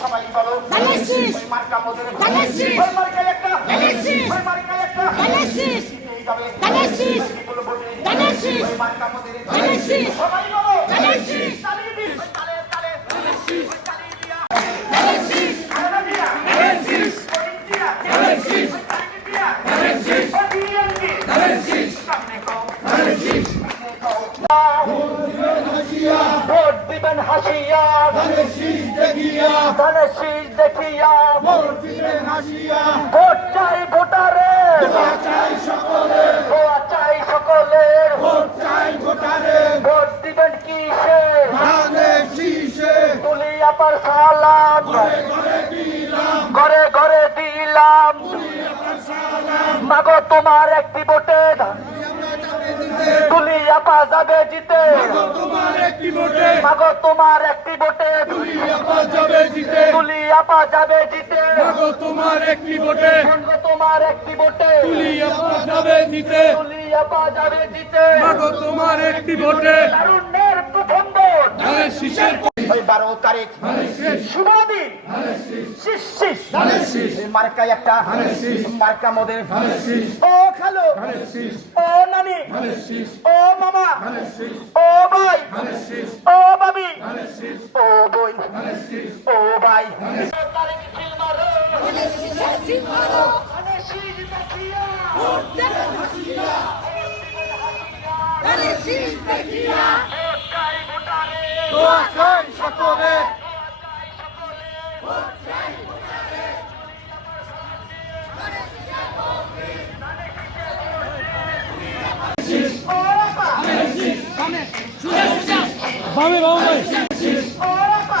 সবাই বলো মার্কা ওই মার্কা একটা মার্কা একটা যাবে ভোটে সবাই বলো ভোট দিবেন হাসিয়া ধানের শীষ দেখিয়া ভোট চাই ভোটারে দোয়া চাই সকলের ভোট দিবেন কিসে তুলি আপার সালাম। ঘরে ঘরে দিলাম। মাগো তোমার একটি ভোটে তুলি আপা যাবে জিতে। মাগো তোমার একটি ভোটে তুলি আপা যাবে জিতে। তোমার একটি ভোটে মাগো তোমার একটি ভোটে যাবে নিতে তুলি আপা যাবে জিতে। মাগো তোমার একটি ভোটে তারুণ্যের প্রথম ভোট ধানের শীষের ওই বারো তারিখ। শুভ দিন মার্কায় একটা মার্কা মোদের। ও খালো। ও নানি। ও মামা। ও ভাই। ও বাবি ও বোন। ও ভাই। তারিখ ছিল সকলে। ও আপা বামে। বাবু ভাই ও আপা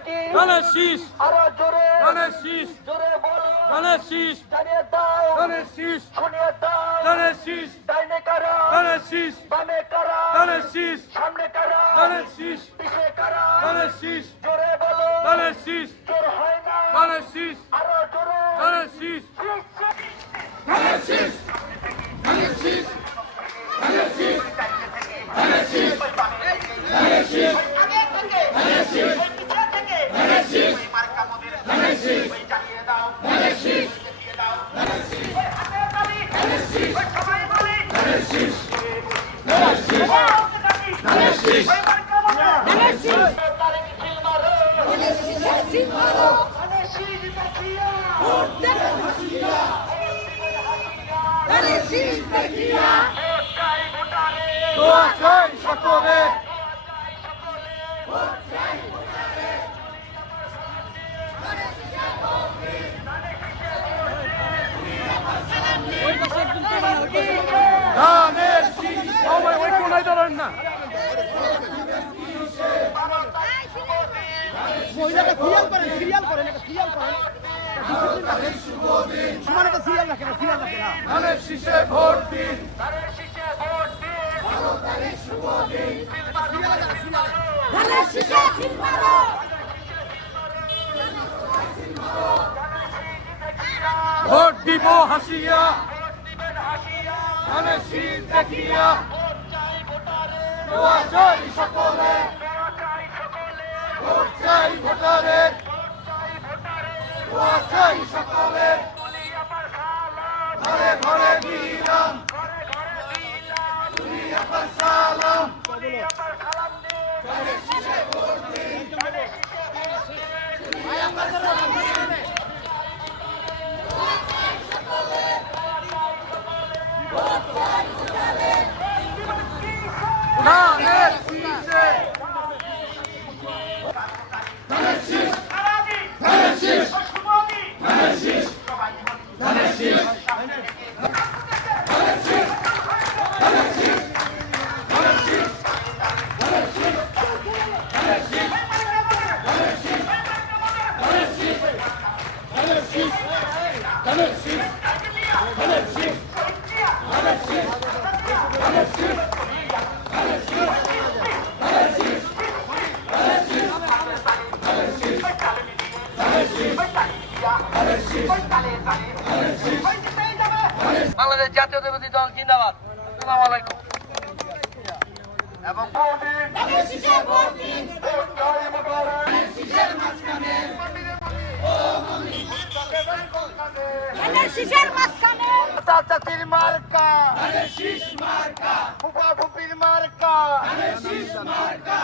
ধানের শীষ ধানের শীষ ধানের শীষ ধানের শীষ ধানের শীষ ধানের শীষ ধানের শীষ ধানের শীষ ধানের শীষ ধানের শীষ হয় ধানের শীষ ধানের শীষ ধানের শীষ ভাই ওই কোনায় দাঁড়ান না। মহিলাটা সিরিয়াল করেন সিরিয়াল করেন একটা সিরিয়াল করেন। সমান একটা সিরিয়াল রাখেন সিরিয়াল রাখেন না ধানের শীষে ভোট দিন। ধানের শীষে সিল মারো ভোট দিব হাসিয়া। ধানের শীষ দেখিয়া। সকলে ভোট চাই সকলের। ঘরে ঘরে বিরাম বাংলাদেশ জাতীয়তাবাদী দল জিন্দাবাদ। আসসালামু আলাইকুম। এবং শীষের মাঝখানে। চাচাতির মার্কা। আরে শিশ মার্কা। ফুপা ফুপির মার্কা। আরে শিশ মার্কা